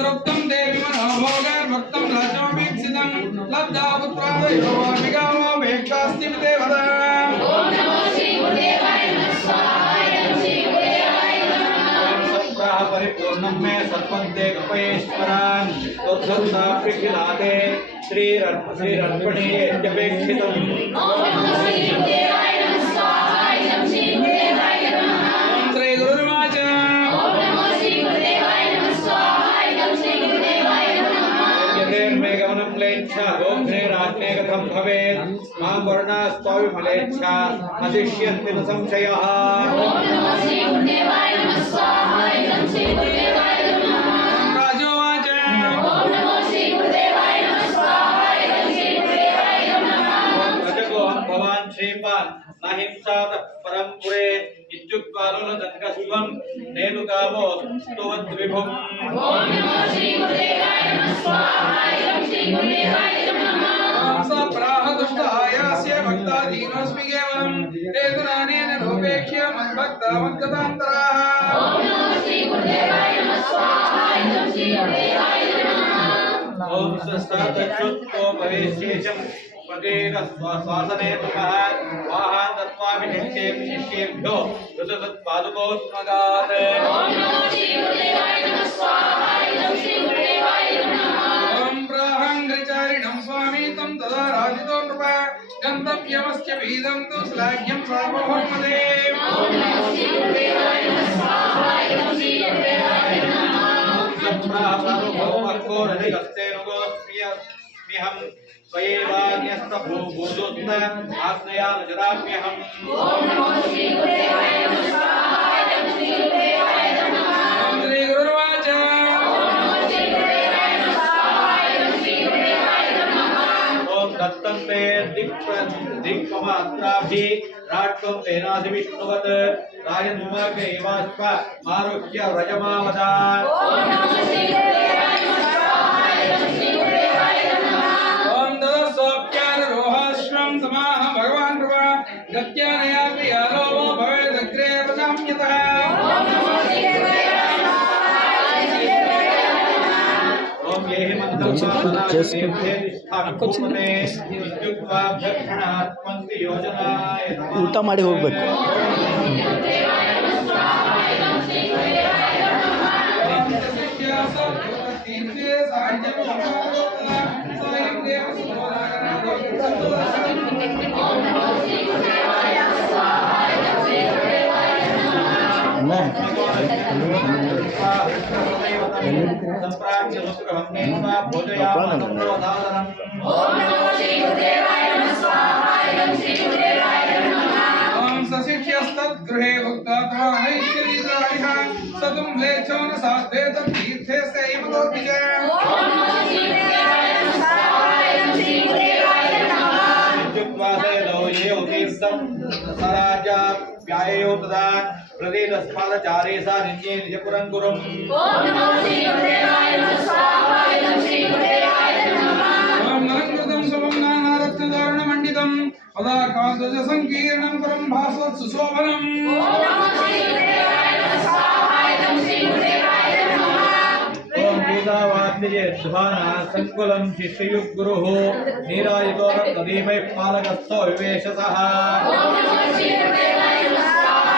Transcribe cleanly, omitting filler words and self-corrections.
दृप्तं देवी मनोभोगैर्भक्तं राजोमीप्सितं लब्धा पुत्रादयो वामिकामो वेक्षास्ति देवता ओम नमो श्री गुरुदेवाय नमः स्वाहाय नमः श्री गुरुदेवाय नमः सप्राह परिपूर्णं मे सत्वन्ते कृपयेश्वरान् तत्सत्ता प्रिखिलाते श्रीरर्पणे यज्ञपेक्षितम् ओम नमो श्री गुरुदेवाय नमः स्वाहाय नमः श्री गुरुदेवाय नमः ओम श्री गुरुर्वाच ओम नमो श्री गुरुदेवाय नमः स्वाहाय नमः श्री गुरुदेवाय नमः यदेर्मे गमनं क्लेच्छा गोघ्ने राज्ञे कथं भवेत् मां वर्णास्त्वविमलेच्छा अशिष्यन्ति न संशयः ओम नमो श्री गुरुदेवाय नमः स्वाहाय नमः श्री गुरुदेवाय नमः राजोवाच ओम नमो श्री गुरुदेवाय नमः स्वाहाय नमः श्री गुरुदेवाय नमः रजगोहं भवान् श्रीपान् नाहिंसात परं पुरे इत्युक्त्वालोलदङ्गस्त्वं नेनुकावो स्तुवद्विभुम् ओम नमो श्री गुरुदेवाय नमः स्वाहाय नमः श्री गुरुदेवाय नमः स प्राहदुष्टायास्य भक्तादीनोऽस्मि केवलं हेतुनानेन नोपेक्ष्य मद्भक्ता मद्गतान्तराः ओम नमो श्री गुरुदेवाय नमः स्वाहाय नमः श्री गुरुदेवाय नमः ओम सस्तादच्युतो भवेशेषं प्रतीक स्वासने तुमः वाहन दत्वामि शिष्येभ्यो ऋतुसत्पादुकोऽस्मगात् ओम नमो श्री गुरुदेवाय नमः स्वाहाय नमः श्री गुरुदेवाय नमः ओम ब्राह्मणचारिणं स्वामी तं तदा राजितो नृप गन्तव्यमस्य भीदं तु श्लाघ्यं सार्वभौमदे ओम नमो श्री गुरुदेवाय नमः स्वाहाय नमः श्री गुरुदेवाय नमः सम्प्राप्तभौमको रतिगस्तेनुगोऽस्म्यहं स्वयेवान्यस्तभूभूतोत्त आत्मयानुचराम्यहम् ओम नमो श्री गुरुदेवाय नमः स्वाहाय नमः श्री गुरुदेवाय नमः श्री गुरुर्वाच ओम नमो श्री गुरुदेवाय नमः स्वाहाय नमः श्री गुरुदेवाय नमः ओम दत्तं ते दिक्पमात्राभि राट्टं तेनासि विष्णुवत् राजन्मार्गैवाश्व आरुह्य व्रजमावदा ओम नमो श्री गुरुदेवाय नमः स्वाहाय नमः श्री गुरुदेवाय नमः ओम ददस्वप्यारोहाश्वं समाह भगवान् कृपा गत्यानया प्रियालोभो भवेदग्रे वशाम्यतः ओम नमो श्री गुरुदेवाय नमः स्वाहाय नमः श्री गुरुदेवाय नमः ओम येहि मन्त्रं ಊಟ ಮಾಡಿ ಹೋಗ್ಬೇಕು गृहे भुक्ता सतुं लेचो न साध्वे तीर्थे सैव लोकिजे ओम नमो श्री गुरुदेवाय नमः स्वाहाय नमः श्री गुरुदेवाय नमः इत्युक्त्वासे लोये उतीर्थं सराजा व्यायो तदा प्रदेतस्मादचारे सा निन्ये निजपुरं गुरुम् ओम नमो श्री गुरुदेवाय नमः स्वाहाय नमः श्री गुरुदेवाय नमः ओम नरंकृतं शुभं नानारत्नदारुणमण्डितं पदाकान्तज संकीर्णं परं भास्वत् सुशोभनम् ओम नमो श्री गुरुदेवाय नमः स्वाहाय नमः श्री गुरुदेवाय नमः ओम पूजावाद्ये ध्वाना संकुलं शिष्ययुग्गुरुः नीरायितो रत्नदीपैः पालकस्थो विवेशसः ओम नमो श्री गुरुदेवाय नमः